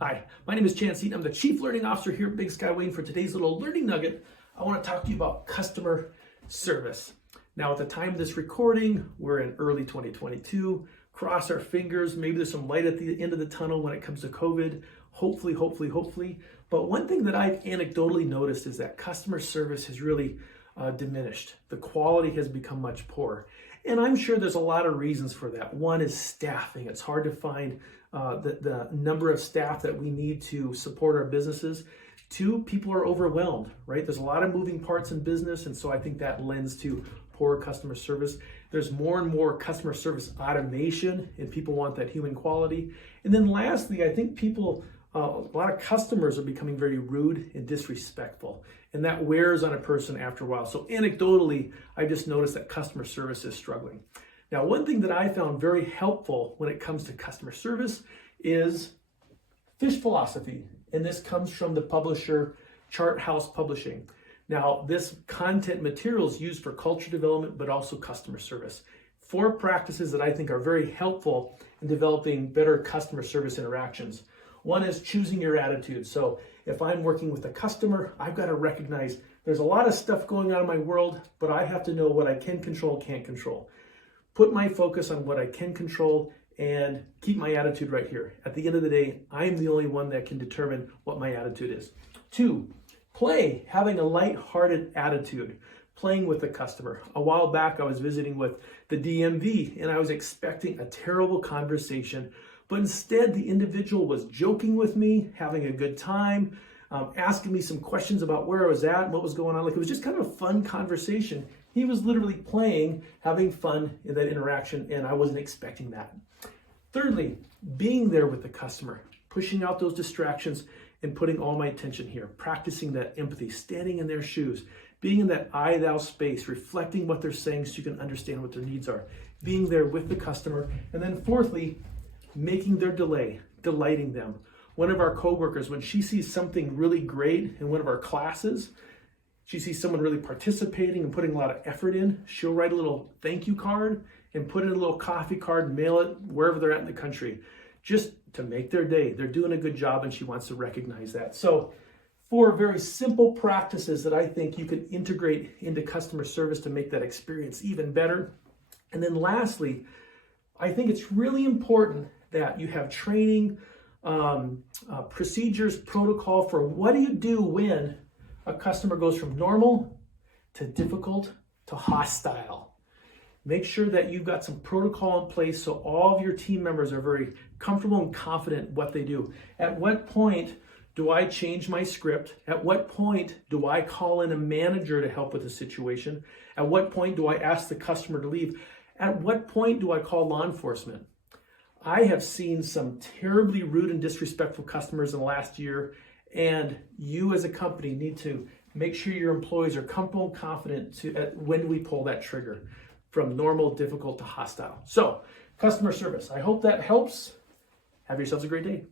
Hi, my name is Chance Eaton. I'm the Chief Learning Officer here at Big Sky Wayne. For today's little learning nugget, I want to talk to you about customer service. Now, at the time of this recording, we're in early 2022. Cross our fingers. Maybe there's some light at the end of the tunnel when it comes to COVID. Hopefully. But one thing that I've anecdotally noticed is that customer service has really diminished. The quality has become much poorer. And I'm sure there's a lot of reasons for that. One is staffing. It's hard to find the number of staff that we need to support our businesses. Two, people are overwhelmed, right? There's a lot of moving parts in business, and so I think that lends to poor customer service. There's more and more customer service automation, and people want that human quality. And then lastly, I think a lot of customers are becoming very rude and disrespectful, and that wears on a person after a while. So anecdotally, I just noticed that customer service is struggling. Now, one thing that I found very helpful when it comes to customer service is fish philosophy, and this comes from the publisher Charthouse Publishing. Now, this content material is used for culture development, but also customer service. 4 practices that I think are very helpful in developing better customer service interactions. One is choosing your attitude. So if I'm working with a customer, I've got to recognize there's a lot of stuff going on in my world, but I have to know what I can control, can't control. Put my focus on what I can control and keep my attitude right here. At the end of the day, I'm the only one that can determine what my attitude is. 2, play, having a light-hearted attitude, playing with the customer. A while back, I was visiting with the DMV and I was expecting a terrible conversation, but instead the individual was joking with me, having a good time, asking me some questions about where I was at and what was going on. Like, it was just kind of a fun conversation. He was literally playing, having fun in that interaction, and I wasn't expecting that. Thirdly, being there with the customer, pushing out those distractions and putting all my attention here, practicing that empathy, standing in their shoes, being in that I-thou space, reflecting what they're saying so you can understand what their needs are, being there with the customer. And then fourthly, making their delay, delighting them. One of our coworkers, when she sees something really great in one of our classes, she sees someone really participating and putting a lot of effort in, she'll write a little thank you card and put in a little coffee card, mail it wherever they're at in the country, just to make their day. They're doing a good job and she wants to recognize that. So 4 very simple practices that I think you can integrate into customer service to make that experience even better. And then lastly, I think it's really important that you have training, procedures, protocol for what do you do when a customer goes from normal to difficult to hostile. Make sure that you've got some protocol in place so all of your team members are very comfortable and confident in what they do. At what point do I change my script? At what point do I call in a manager to help with the situation? At what point do I ask the customer to leave? At what point do I call law enforcement? I have seen some terribly rude and disrespectful customers in the last year, and you as a company need to make sure your employees are comfortable and confident when we pull that trigger from normal, difficult to hostile. So, customer service. I hope that helps. Have yourselves a great day.